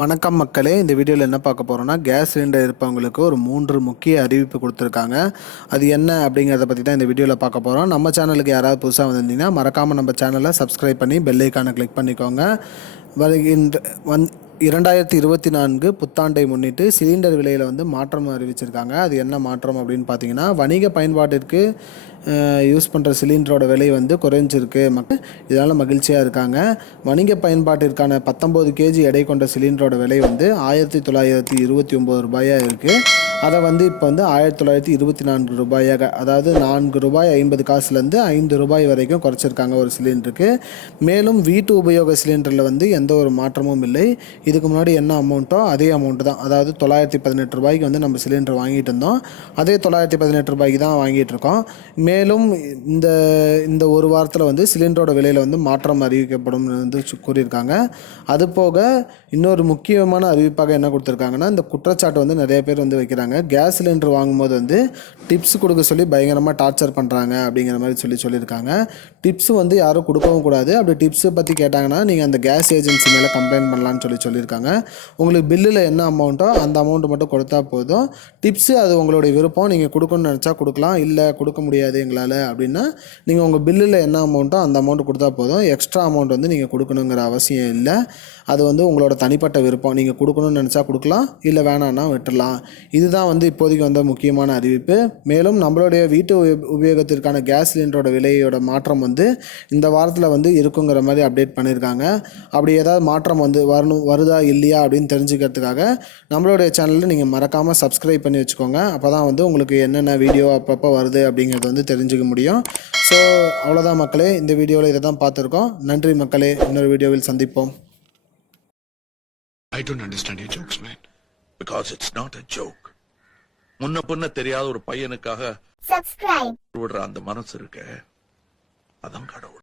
வணக்கம் மக்களே, இந்த வீடியோவில் என்ன பார்க்க போகிறோன்னா, கேஸ் சிலிண்டர் இருப்பவங்களுக்கு ஒரு 3 முக்கிய அறிவிப்பு கொடுத்துருக்காங்க. அது என்ன அப்படிங்கிறத பற்றி தான் இந்த வீடியோவில் பார்க்க போகிறோம். நம்ம சேனலுக்கு யாராவது புதுசாக வந்திருந்தீங்கன்னா மறக்காமல் நம்ம சேனலை சப்ஸ்கிரைப் பண்ணி பெல் ஐக்கானை கிளிக் பண்ணிக்கோங்க. வருகின்ற 2024 புத்தாண்டை முன்னிட்டு சிலிண்டர் விலையில் மாற்றம் அறிவிச்சிருக்காங்க. அது என்ன மாற்றம் அப்படின்னு பார்த்தீங்கன்னா, வணிக பயன்பாட்டிற்கு யூஸ் பண்ணுற சிலிண்டரோட விலை குறைஞ்சிருக்கு. இதனால் மகிழ்ச்சியாக இருக்காங்க. வணிக பயன்பாட்டிற்கான 19 கேஜி எடை கொண்ட சிலிண்டரோட விலை 1929 ரூபாயாக இருக்குது. அதை இப்போ 1924 ரூபாயாக, அதாவது ₹4.50 5 ரூபாய் வரைக்கும் குறைச்சிருக்காங்க ஒரு சிலிண்டருக்கு. மேலும் வீட்டு உபயோக சிலிண்டரில் எந்த ஒரு மாற்றமும் இல்லை. இதுக்கு முன்னாடி என்ன அமௌண்ட்டோ அதே அமௌண்ட்டு தான். அதாவது 918 ரூபாய்க்கு நம்ம சிலிண்டர் வாங்கிட்டு இருந்தோம். அதே 918 ரூபாய்க்கு தான் வாங்கிட்டு இருக்கோம். மேலும் இந்த ஒரு வாரத்தில் சிலிண்டரோட விலையில் மாற்றம் அறிவிக்கப்படும் கூறியிருக்காங்க. அதுபோக இன்னொரு முக்கியமான அறிவிப்பாக என்ன கொடுத்துருக்காங்கன்னா, இந்த குற்றச்சாட்டு நிறைய பேர் வைக்கிறாங்க. கேஸ் சிலிண்டர் வாங்கும்போது டிப்ஸ் கொடுக்க சொல்லி பயங்கரமாக டார்ச்சர் பண்ணுறாங்க அப்படிங்கிற மாதிரி சொல்லியிருக்காங்க. டிப்ஸ் யாரும் கொடுக்கவும் கூடாது. அப்படி டிப்ஸை பற்றி கேட்டாங்கன்னா நீங்கள் அந்த கேஸ் ஏஜென்சி மேலே கம்ப்ளைண்ட் பண்ணலான்னு சொல்லியிருக்காங்க. உங்களுக்கு பில்லில் என்ன அமௌண்ட்டோ அந்த அமௌண்ட்டு மட்டும் கொடுத்தா போதும். டிப்ஸு அது உங்களுடைய விருப்பம். நீங்கள் கொடுக்கணும்னு நினச்சா கொடுக்கலாம், இல்லை கொடுக்க முடியாது எங்களால் அப்படின்னா நீங்கள் உங்கள் பில்லில் என்ன அமௌண்ட்டோ அந்த அமௌண்ட்டு கொடுத்தா போதும். எக்ஸ்ட்ரா அமௌண்ட் நீங்கள் கொடுக்கணுங்கிற அவசியம் இல்லை. அது உங்களோட தனிப்பட்ட விருப்பம். நீங்கள் கொடுக்கணும்னு நினச்சா கொடுக்கலாம், இல்லை வேணான்னா விட்டுடலாம். இதுதான் இப்போதைக்கு முக்கியமான அறிவிப்பு. மேலும் நம்மளுடைய வீட்டு உபயோகத்திற்கான கேஸ் சிலிண்டரோட விலையோட மாற்றம் இந்த வாரத்தில் இருக்குங்கிற மாதிரி அப்டேட் பண்ணியிருக்காங்க. அப்படி ஏதாவது மாற்றம் வருதா இல்லையா அப்படின்னு தெரிஞ்சுக்கிறதுக்காக நம்மளுடைய சேனலில் நீங்கள் மறக்காமல் சப்ஸ்கிரைப் பண்ணி வச்சுக்கோங்க. அப்போ தான் உங்களுக்கு என்னென்ன வீடியோ அப்பப்போ வருது அப்படிங்கிறது தெரிஞ்சுக்க முடியும். ஸோ அவ்வளோதான் மக்களே, இந்த வீடியோவில் இதை தான் பார்த்துருக்கோம். நன்றி மக்களே, இன்னொரு வீடியோவில் சந்திப்போம். I don't understand your jokes, man. Because it's not a joke. முன்ன பின்ன தெரியாத ஒரு பையனுக்காக விடுற அந்த மனசு இருக்க, அதான் கடவுள்.